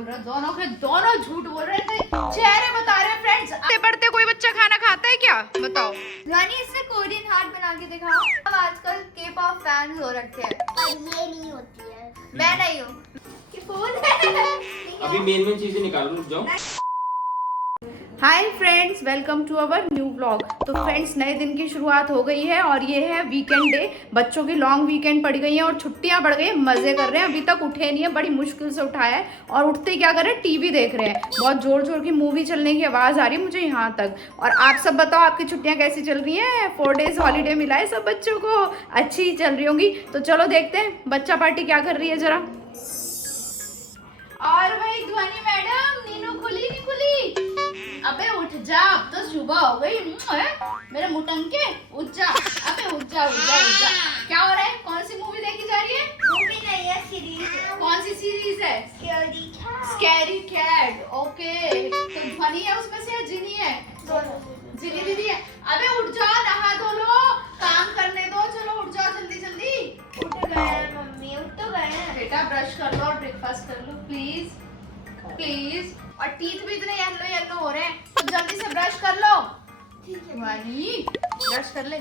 बोल रहे, दोनों के दोनों झूठ बोल रहे थे, चेहरे बता रहे हैं फ्रेंड्स। पढ़ते कोई बच्चा खाना खाता है क्या, बताओ। यानी इससे कोरियन हार्ट बना के दिखाओ। अब आजकल के पॉप फैंस हो रखे हैं, पर ये नहीं होती है। मैं नहीं हूँ। ये फोन है। अभी मेन चीजें निकालो, रुक जाओ। Hi friends, welcome to our new vlog. तो फ्रेंड्स, नए दिन की शुरुआत हो गई है और ये है वीकेंड डे। बच्चों की लॉन्ग वीकेंड पड़ गई है और छुट्टियां बढ़ गई हैं। मजे कर रहे हैं, अभी तक उठे नहीं है, बड़ी मुश्किल से उठाया है और उठते ही क्या कर रहे हैं, टीवी देख रहे हैं। बहुत जोर जोर की मूवी चलने की आवाज आ रही है मुझे यहाँ तक। और आप सब बताओ, आपकी छुट्टियां कैसी चल रही हैं? 4 डेज हॉलीडे मिला है सब बच्चों को, अच्छी ही चल रही होंगी। तो चलो देखते हैं बच्चा पार्टी क्या कर रही है जरा। और भाई ध्वनि मैडम, नीनू खुली नहीं खुली? अबे उठ जा, अब तो सुबह हो गई है मेरे मुटंके। उठ जा, अबे उठ जा उठ जा उठ जा। क्या हो रहा है? कौन सी मूवी देखी जा रही है? मूवी नहीं है, सीरीज। कौन सी सीरीज है? Scary cat. ओके, तो ध्वनि है उसमें से या जिनी है? जिनी दीदी है। अबे उठ जाओ, नहा धो लो, काम करने दो, चलो उठ जाओ जल्दी जल्दी। उठ गए मम्मी, उठ तो गए हैं। बेटा ब्रश कर लो और ब्रेकफास्ट कर लो प्लीज प्लीज। और टीथ भी इतने येलो येलो हो रहे हैं, तो जल्दी से ब्रश कर लो। ठीक है। वानी, ब्रश कर ले।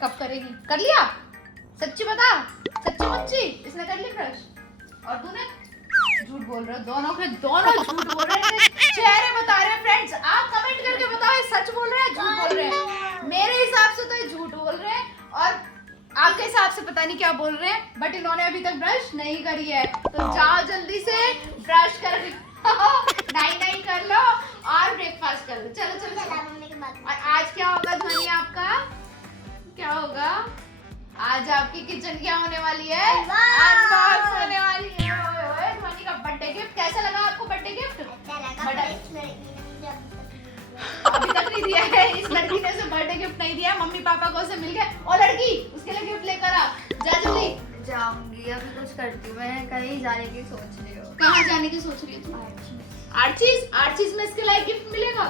कब करेगी? कर लिया? सच्ची बता, सच्ची मुच्ची इसने कर ली ब्रश? और तूने? झूठ बोल रहे हो, दोनों के दोनों झूठ बोल रहे हैं, चेहरे बता रहे हैं फ्रेंड्स। आप कमेंट करके बताओ, ये सच बोल रहे हैं झूठ बोल रहे हैं? मेरे हिसाब से तो ये झूठ बोल रहे हैं और आपके हिसाब से पता नहीं क्या बोल रहे हैं, बट इन्होंने अभी तक ब्रश नहीं करी है। तो जाओ जल्दी से ब्रश कर नहीं नहीं कर लो और ब्रेकफास्ट कर लो। चलो चलो चलो। और आज क्या होगा ध्वनि आपका? क्या होगा आज? आपकी किचन क्या होने वाली है? अनबॉक्स होने वाली है। ओए ओए, ध्वनि का बर्थडे गिफ्ट कैसा लगा आपको? बर्थडे गिफ्ट अभी तक नहीं दिया है इस लड़की ने, उसे बर्थडे गिफ्ट नहीं दिया। मम्मी पापा को उसे मिल गया। और लड़की, उसके लिए गिफ्ट लेकर आ, जा जल्दी। जाऊंगी, अभी कुछ करती हूँ। मैं कहीं जाने की सोच रही हूँ। कहाँ जाने की सोच रही है तू? आर्चीज में इसके लायक गिफ्ट मिलेगा?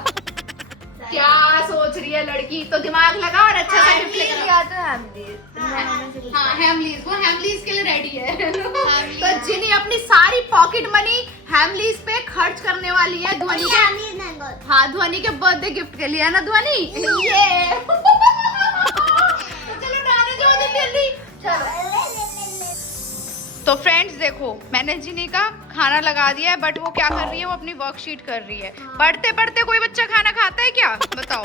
क्या सोच रही है लड़की? तो दिमाग लगा और अच्छा सा गिफ्ट लेकर आ। हाँ हेमलीज, वो हेमलीज के लिए रेडी है। तो जिनी अपनी सारी पॉकेट मनी हेमलीज पे खर्च करने वाली है ध्वनि के। हाँ, ध्वनि के बर्थडे गिफ्ट के लिए, है ना ध्वनि? ये तो चलो नहाने जाओ जल्दी। चलो तो फ्रेंड्स देखो, मैंने जिनी का खाना लगा दिया है, बट वो क्या कर रही है, वो अपनी वर्कशीट कर रही है। पढ़ते पढ़ते कोई बच्चा खाना खाता है क्या, बताओ?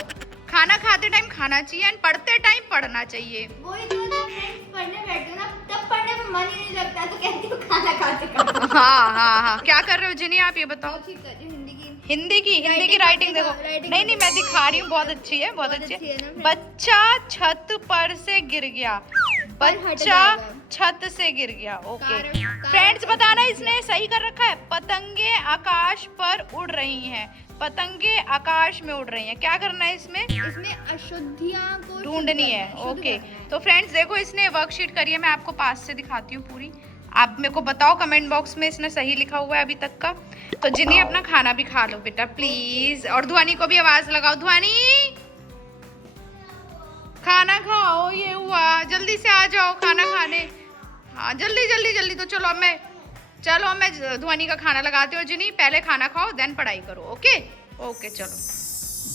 खाना खाते टाइम खाना चाहिए एंड पढ़ते टाइम पढ़ना चाहिए। वही तो ना फ्रेंड्स, पढ़ने बैठो ना तब पढ़ने में मन ही नहीं लगता, तो कहती हूँ खाना खाते खाते। हाँ, क्या कर रहे हो जिनी, आप ये बताओ। ठीक है, हिंदी की राइटिंग देखो। नहीं मैं दिखा रही हूँ, बहुत अच्छी है, बहुत अच्छी है। बच्चा छत पर से गिर गया, बच्चा छत से गिर गया। ओके फ्रेंड्स, बताना इसने सही कर रखा है। पतंगे आकाश पर उड़ रही हैं, पतंगे आकाश में उड़ रही हैं। क्या करना है इसमें? इसमें अशुद्धियां को ढूंढनी है। ओके तो फ्रेंड्स देखो, इसने वर्कशीट करी है, मैं आपको पास से दिखाती हूँ पूरी। आप मेरे को बताओ कमेंट बॉक्स में इसने सही लिखा हुआ है अभी तक का। तो जिन्हें अपना खाना भी खा लो बेटा प्लीज, और ध्वनि को भी आवाज लगाओ। ध्वनि खाना खाओ, ये हुआ, जल्दी से आ जाओ खाना खाने। हाँ जल्दी जल्दी जल्दी। तो चलो मैं ध्वनि का खाना लगाती हूँ। जिनी पहले खाना खाओ देन पढ़ाई करो। ओके चलो।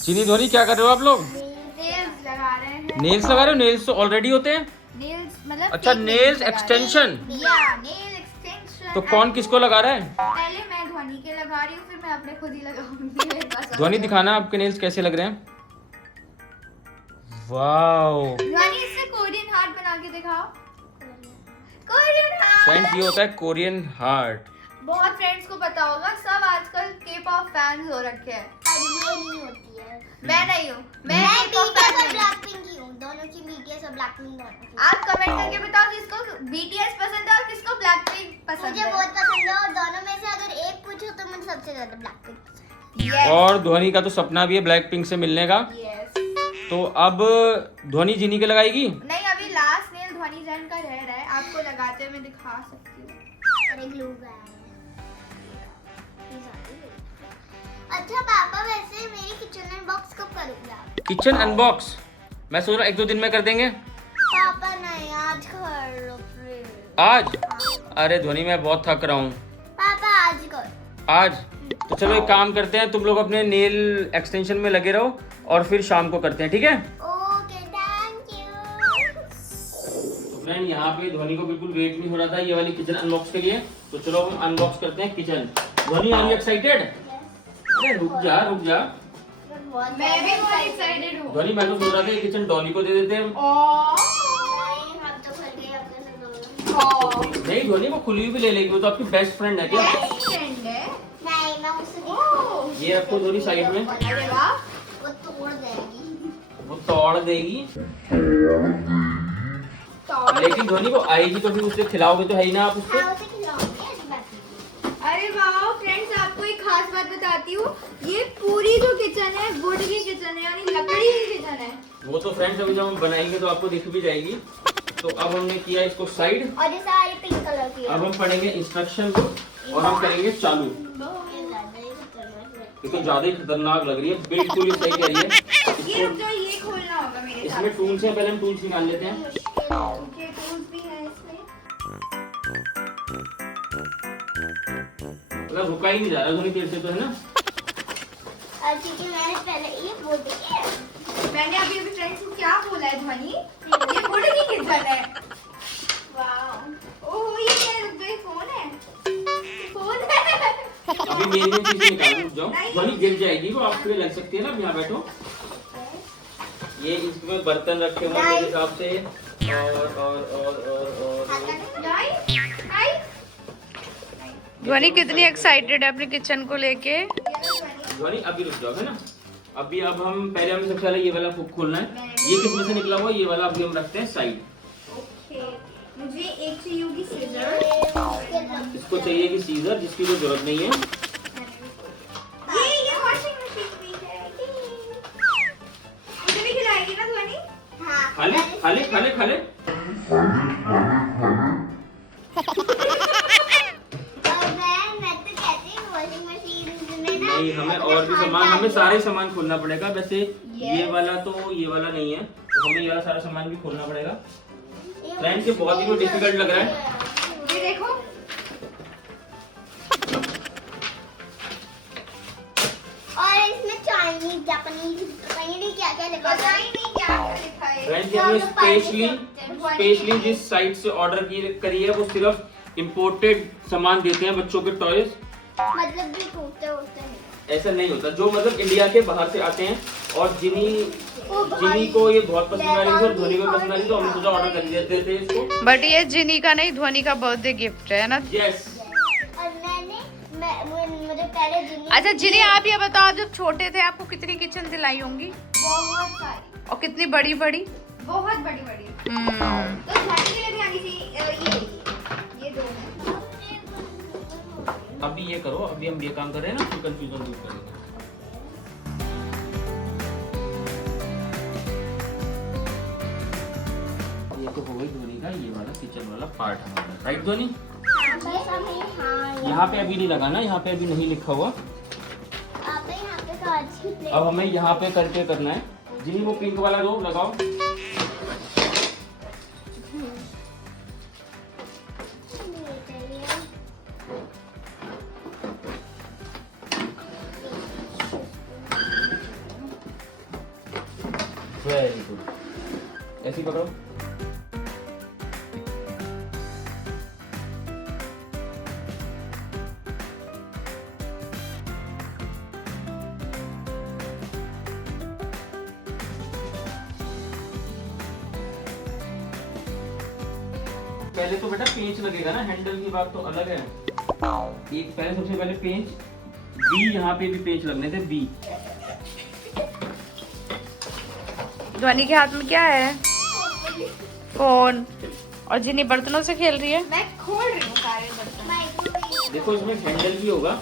जिनी ध्वनि क्या कर रहे हो आप लोग? नेल्स लगा रहे हैं। नेल्स लगा रहे हो? नेल्स तो ऑलरेडी होते हैं। नेल्स मतलब अच्छा, नेल्स एक्सटेंशन। Nail extension. तो कौन किसको लगा रहा है? पहले मैं ध्वनि के लगा रही हूँ, फिर मैं अपने खुद ही लगाऊंगी। ध्वनि दिखाना आपके नेल्स कैसे लग रहे हैं। वाओ ध्वनि, इससे कोरियन हार्ट बना के दिखाओ। कोरियन हार्ट फ्रेंड्स, ये होता है कोरियन हार्ट। बहुत फ्रेंड्स को पता होगा, सब आजकल के पॉप फैंस हो रखे हैं, पर ये नहीं होती है। मैं नहीं हूँ, मैं BTS और ब्लैकपिंक ही हूँ। दोनों की BTS और ब्लैकपिंक। आप कमेंट करके बताओ किसको BTS पसंद है और किसको ब्लैकपिंक पसंद है। मुझे बहुत पसंद है, और दोनों में से अगर एक पूछो तो मुझे सबसे ज्यादा ब्लैकपिंक पसंद है। और ध्वनि का तो सपना भी है ब्लैक पिंक से मिलने का। तो अब ध्वनि जिनी के लगाएगी? नहीं, अभी लास्ट नेल ध्वनि जैन का रह रहा है, आपको लगाते हुए मैं दिखा सकती हूँ। अरे ग्लू गन। अच्छा पापा, वैसे मेरी किचन अनबॉक्स कब करोगे आप? किचन अनबॉक्स मैं सोच रहा 1-2 दिन में कर देंगे। पापा नहीं, आज कर लो प्लीज। आज? अरे ध्वनि मैं बहुत थक रहा हूँ। पापा आज कर। आज तो चलो एक काम करते हैं, तुम लोग अपने नेल एक्सटेंशन में लगे रहो और फिर शाम को करते हैं, ठीक है? Okay thank you. फ्रेंड यहाँ पे ध्वनि को बिल्कुल वेट नहीं हो रहा था ये वाली किचन अनबॉक्स के लिए, तो चलो हम अनबॉक्स करते हैं किचन। ध्वनि आर यू एक्साइटेड? अरे रुक जा। मैं भी बहुत एक्साइटेड हूँ। ध्वनि मैं तो सोच रहा था ये किचन डॉली को दे देते हैं। नहीं ध्वनि वो खुली हुई भी ले लेगी, वो तो आपकी बेस्ट फ्रेंड है क्या? फ्रेंड है। नहीं मैं उससे ये रखो ध्वनि साइड में। अरे वाह, वो तोड़ देगी। वो तोड़ देगी, लेकिन ध्वनि को आएगी तो फिर उसे खिलाओगे तो है ही ना आप उसको। हाँ, उसे खिलाऊंगी, ऐसी बात नहीं। अरे वाह फ्रेंड्स, आपको एक खास बात बताती हूँ, ये पूरी जो किचन है वुड की किचन है, यानी लकड़ी की किचन है। वो तो फ्रेंड्स अभी जब हम बनाएंगे तो आपको दिख भी जाएगी। तो अब हमने किया इसको साइड, और ये सारी पिंक कलर की है। अब हम पढ़ेंगे इंस्ट्रक्शन को और हम करेंगे चालू। ये तो ज्यादा ही खतरनाक लग रही है, बिल्कुल ही सही कह रही है। ये रुक जाओ, ये खोलना होगा मेरे साथ। इसमें टूल्स हैं, पहले हम टूल्स निकाल लेते हैं। ओके, टूल्स भी है इसमें। मतलब रुका ही नहीं जा रहा थोड़ी देर से तो, है ना? क्योंकि मैंने पहले ये बोल दिया। मैंने अभी फ्रेंड्स को क्या बोला है ध्वनि, ये वुड की किचन है। वाह, ओह ये क्या है? रुक जाओ, ये फोन है। फोन है। अभी मेन चीज निकाल, रुक जाओ। ध्वनि गिर जाएगी, वो आपके लिए लग सकती है ना। यहाँ बैठो, ये इसमें बर्तन रखे हुए हैं हिसाब से, और ध्वनि कितनी एक्साइटेड है अपनी किचन को लेके। ध्वनि अभी रुक जाओ, है ना? अभी अब हम पहले हमें सबसे पहले ये वाला हुक खोलना है। ये किसमें से निकला हुआ? ये वाला अभी हम रखते हैं साइड। ओके, मुझे एक चाहिए होगी सीजर। इसको चाहिए कि सीजर, जिसकी कोई जरूरत नहीं है। ये वॉशिंग मशीन भी है। मुझे भी खिलाएगी ना ध्वनि? हाँ। खाले। मैं तो कहती हूँ वॉशिंग मशीन में ना। नहीं, हमें और भी सामान, हमें सारे सामान खोलना पड़ेगा। वैसे ये वाला तो ये वाला नहीं है, तो हमें ये वाला सारा सामान भी खोलना पड़ेगा। फ्रेंड्स ये बहुत ही डिफिकल्ट लग रहा है। ये देखो, और इसमें चाइनीज जापानीज क्या लिखा पता ही नहीं क्या लिखा है। फ्रेंड्स ये हमने स्पेशली जिस साइट से ऑर्डर करी है, वो सिर्फ इम्पोर्टेड सामान देते हैं, बच्चों के टॉयज। मतलब भी टूटते होते हैं। ऐसा नहीं होता, जो मतलब इंडिया के बाहर से आते हैं। और जिनी को ये बहुत पसंद आ रही थी और ध्वनि को पसंद आ रही, तो हमने सोचा ऑर्डर कर देते थे इसको। बट ये जिनी का नहीं, ध्वनि का बर्थडे गिफ्ट है ना। यस। और मुझे पहले जिनी। अच्छा जिनी, आप ये बताओ, जब छोटे थे आपको कितनी किचन दिलाई होंगी? बहुत सारी, और कितनी बड़ी बड़ी? बहुत बड़ी बड़ी। तो ध्वनि के लिए भी आनी चाहिए। ये दो हैं। अभी ये करो, अभी हम ये काम कर रहे हैं ना, फिर कंफ्यूजन दूर करेंगे। ये तो हो गई ध्वनि का ये वाला किचन वाला पार्ट हमारा, राइट ध्वनि? यहाँ पे अभी नहीं लगाना, यहाँ पे अभी नहीं लिखा हुआ। अब हमें यहाँ पे करके करना है। जिनी वो पिंक वाला दो, लगाओ। वेरी गुड, ऐसे ही पकड़ो। पहले तो बेटा पेंच लगेगा ना, हैंडल की बात तो अलग है। एक पहले सबसे पहले पेंच, बी यहाँ पे भी पेंच लगने थे, बी। ध्वनि के हाथ में क्या है? फोन। और जिनी बर्तनों से खेल रही है। मैं खोल रही हूँ सारे बर्तन। देखो इसमें हैंडल भी होगा।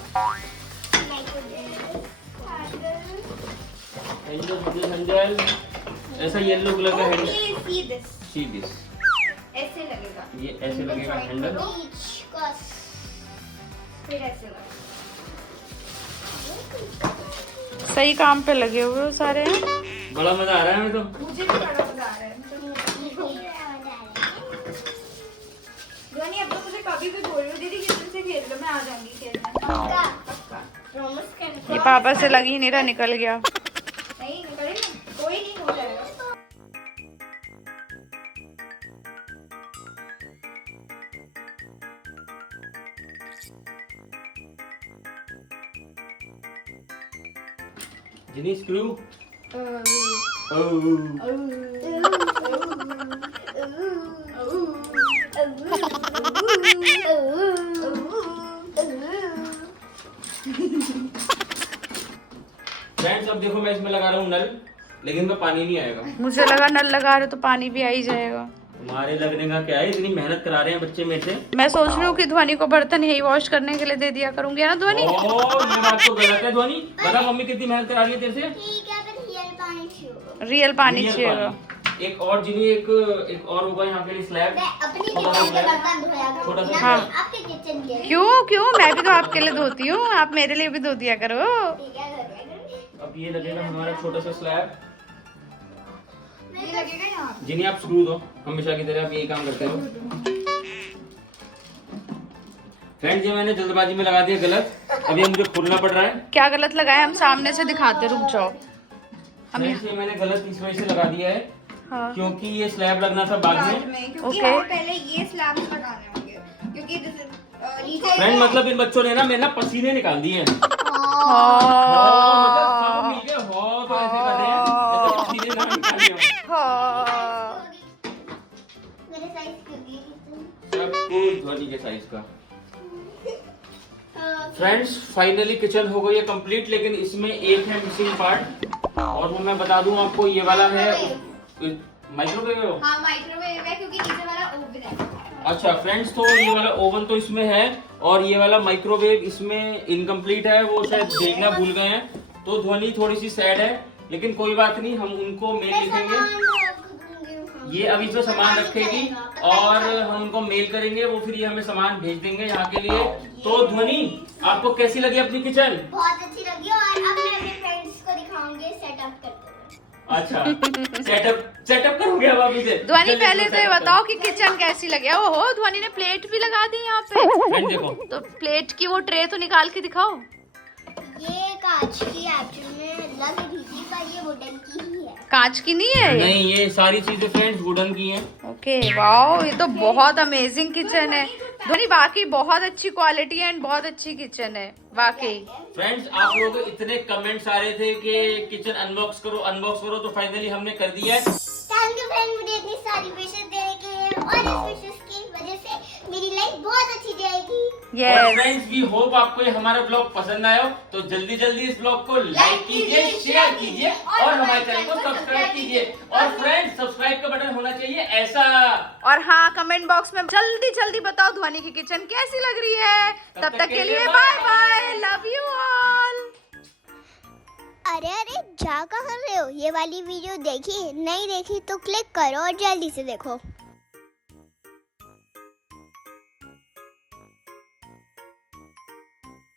हैंडल ऐसा येलो कलर का हैंडल। सी दिस ऐसे लगेगा। ये ऐसे लगेगा हैंडल। फिर ऐसे लगेगा। सही काम पे लगे हुए हो सारे। बड़ा मजा आ रहा है हमें तो। मुझे भी बड़ा मजा आ रहा है। ध्वनि अब तो मुझे कभी भी बोल रही हो, दीदी किचन से खेल लो, मैं आ जाऊंगी खेलने। ये पापा से लग ही नहीं रहा, निकल गया। नहीं निकले ना, कोई नहीं हो जाएगा। जिनी स्क्रू फ्रेंड्स, अब देखो मैं इसमें लगा रहा हूँ नल, लेकिन तो पानी नहीं आएगा। मुझे लगा नल लगा रहे तो पानी भी आ ही जाएगा। तुम्हारे लगने का क्या है, इतनी मेहनत करा रहे हैं बच्चे मेरे से। मैं सोच रही हूँ कि ध्वनि को बर्तन यही वॉश करने के लिए दे दिया करूंगी, है ना ध्वनि? ओह, ये बात तो गलत है ध्वनि। बता मम्मी कितनी मेहनत करा रही है तेरे से। ठीक है, फिर रियल पानी चाहिए। रियल पानी रियल चाहिए। पानी। एक और जिनी एक और होगा यहाँ के लिए स्लैब। मैं अपनी छोटा सा किचन के स्लैब। बर्तन धोया करूंगी छोटा सा ना, स्लैब। आपके किचन के। क्यों मैं भी तो आपके लिए धोती हूँ, आप मेरे लिए भी धो दिया करो। ठीक है, धोया करूंगी। अब ये लगेगा हमारा छोटा सा स्लैब। ये लगेगा यहाँ। जिन्हें आप स्क्रू दो, हमेशा की तरह आप यही काम करते हो। फ्रेंड्स, ये मैंने जल्दबाजी में लगा दिया गलत, अब ये मुझे खोलना पड़ रहा है। क्या गलत लगाया, हम सामने से दिखाते, रुक जाओ। हम फ्रेंड्स, ये मैंने गलत इस वजह से लगा दिया है, हाँ। क्योंकि ये स्लैब लगना था बाद में। क्योंकि ओके। हमें पहले ये स्लैब्स लगाने होंगे, क्योंकि जैसे नीचे फ्रेंड, मतलब इन बच्चों ने ना मेरे ना पसीने निकाल दिए हैं। हाँ। मतलब सब मिलके हो तो ऐसे कर रहे हैं, ऐसे पसीने ना निकाले हो। हाँ। मेरे साइज क्यों सब कुछ ध्वनि के साइज का। फ्रेंड्स, फाइनली किचन हो गई है कंप्लीट, लेकिन इसमें एक है मिसिंग पार्ट, और वो मैं बता दूं आपको, ये वाला है माइक्रोवेव। हाँ, माइक्रोवेव है, क्योंकि नीचे वाला ओवन है। अच्छा फ्रेंड्स, तो ये वाला ओवन तो इसमें है, और ये वाला माइक्रोवेव इसमें इनकम्प्लीट है, वो शायद देखना भूल गए हैं, तो ध्वनि थोड़ी सी सैड है, लेकिन कोई बात नहीं, हम उनको मेल लिखेंगे। ये अभी तो सामान रखेगी और हम उनको मेल करेंगे, वो फिर ये हमें सामान भेज देंगे यहाँ के लिए। तो ध्वनि, आपको कैसी लगी अपनी किचन? बहुत अच्छी लगी, और अब मैं अपने फ्रेंड्स को दिखाऊंगी सेटअप करते हुए। अच्छा, सेटअप करोगे अब आप इसे? ध्वनि, पहले तो ये बताओ कि किचन कैसी लगी। ओहो, ध्वनि ने प्लेट भी लगा दी यहाँ पे। फ्रेंड देखो, तो प्लेट की वो ट्रे तो निकाल के दिखाओ। ये कांच की एक्चुअल में लग रही थी, पर ये वुडन की ही है। कांच की नहीं है ये? नहीं, ये सारी चीजें फ्रेंड्स वुडन की हैं। ओके, वाओ, ये तो बहुत अमेजिंग किचन है ध्वनि, बाकी बहुत अच्छी क्वालिटी है एंड बहुत अच्छी किचन है वाकई। फ्रेंड्स, आप लोग इतने कमेंट्स आ रहे थे कि किचन अनबॉक्स करो, तो फाइनली हमने कर दिया है। थैंक यू फ्रेंड, मुझे इतनी सारी विशेस देने के लिए, और इस विशेस की वजह से मेरी लाइफ बहुत अच्छी जाएगी। और फ्रेंड्स, वी होप आपको ये हमारा ब्लॉग पसंद आया हो, तो जल्दी जल्दी इस ब्लॉग को लाइक कीजिए, शेयर कीजिए, और हमारे चैनल को सब्सक्राइब कीजिए। और फ्रेंड्स, सब्सक्राइब का बटन होना चाहिए ऐसा। और हाँ, कमेंट बॉक्स में जल्दी जल्दी बताओ ध्वनि की किचन कैसी लग रही है। तब तक के लिए bye bye, love you all. अरे जा कहाँ रहे हो? ये वाली वीडियो देखी? नहीं देखी तो क्लिक करो और जल्दी से देखो।